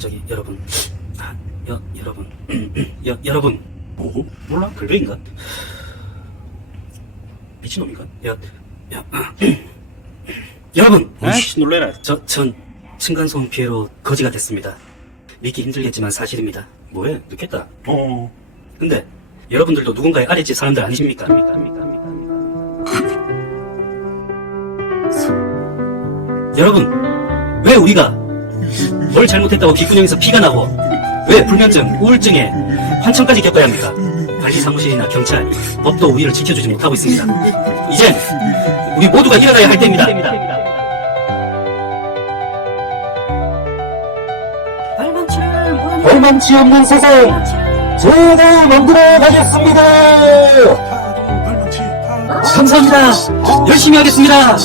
저기 여러분, 여러분, 여러분, 뭐고? 몰라? 글뱅인가? 미친놈인가? 여러분, 아이씨 놀래라. 전 층간소음 피해로 거지가 됐습니다. 믿기 힘들겠지만 사실입니다. 뭐해? 늦겠다. 근데 여러분들도 누군가의 아랫집 사람들 아니십니까? 여러분, 왜 우리가 뭘 잘못했다고 귓구녕에서 피가 나고 왜 불면증, 우울증에 환청까지 겪어야 합니까? 관리사무실이나 경찰, 법도 우리를 지켜주지 못하고 있습니다. 이젠 우리 모두가 일어나야 할 때입니다. 발망치 없는 세상 제가 만들어 가겠습니다. 감사합니다. 열심히 하겠습니다.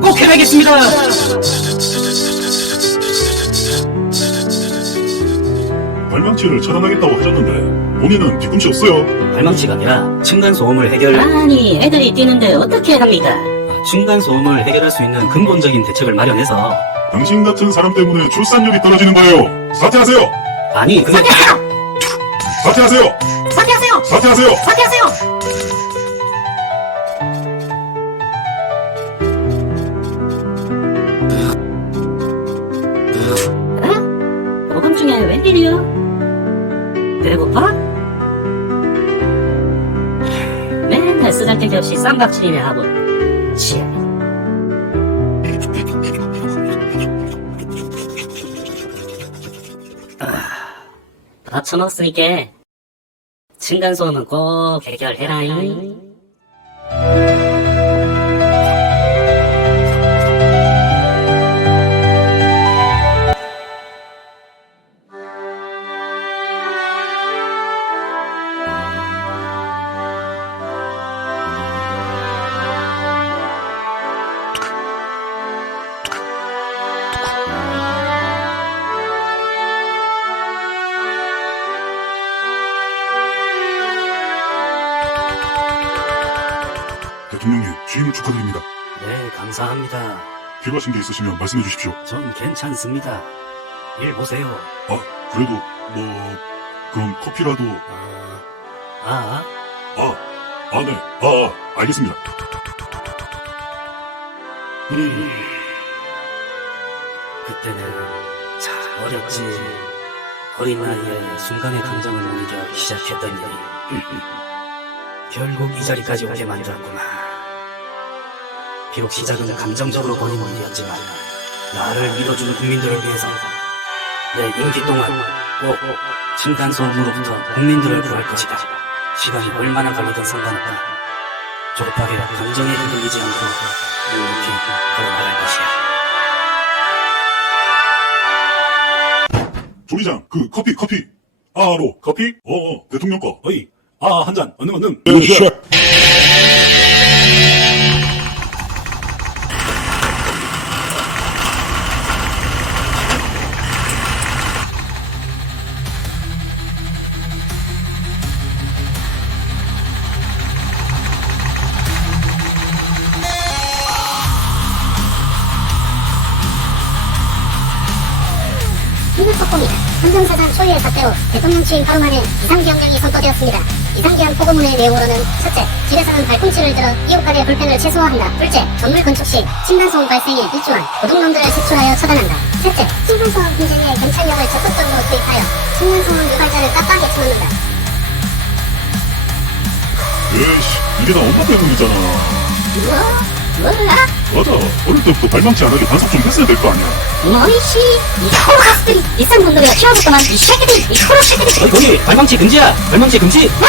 꼭 해내겠습니다. 발망치를 차단하겠다고 하셨는데 본인은 뒤꿈치 없어요. 발망치가 아니라 층간소음을 아니, 애들이 뛰는데 어떻게 합니까? 층간소음을 해결할 수 있는 근본적인 대책을 마련해서 당신 같은 사람 때문에 출산율이 떨어지는 거예요. 사퇴하세요. 아니 그게 사퇴하세요. 사퇴하세요! 사퇴하세요. 사퇴하세요! 어? 오밤중에 웬일이요? 배고파? 맨날 쓰잘데기 없이 쌈박질이나 하고 치. 다 쳐놓았으니까 층간소음은 꼭 해결해라잉. 대통령님, 취임을 축하드립니다. 네 감사합니다. 필요하신 게 있으시면 말씀해 주십시오. 전 괜찮습니다. 일 보세요. 그래도 그럼 커피라도. 네. 알겠습니다. 그때는 참 어렸지. 어린 나이에 순간의 감정을 못 이겨 시작했던 일이 결국 이 자리까지 오게 만들었구나. 비록 시작은 감정적으로 벌인 일이었지만 나를 믿어주는 국민들을 위해서 내 임기 동안 꼭 층간소음으로부터 국민들을 구할 것이다. 시간이 얼마나 걸리든 상관없다. 조급하게 감정에 흔들리지 않고 묵묵히 걸어나갈 것이야. 조리장, 그 커피. 커피? 대통령 거. 어이. 한 잔. 얼른. 긴급 속보입니다. 삼성사상 초유의 사태로 대통령 취임 하루 만에 비상경령이 선포되었습니다. 비상기한 포고문의 내용으로는 첫째, 집에서는 발꿈치를 들어 이웃간의 불편을 최소화한다. 둘째, 건물 건축 시 층간소음 발생에 일조한 도둑놈들을 색출하여 처단한다. 셋째, 층간소음 빈제에 경찰력을 적극적으로 투입하여 층간소음 유발자를 깜빡이 쳐놓는다. 에이씨, 이게 다 엄마 때문이잖아. 몰라? 맞아. 어릴 때부터 발망치 안 하게 단속 좀 했어야 될 거 아니야. 너희씨, 이 호로 가스들이 비싼 돈들이가 튀어줬더만 이 새끼들, 이 호로 새끼들. 거기 발망치 금지야. 발망치 금지. 와!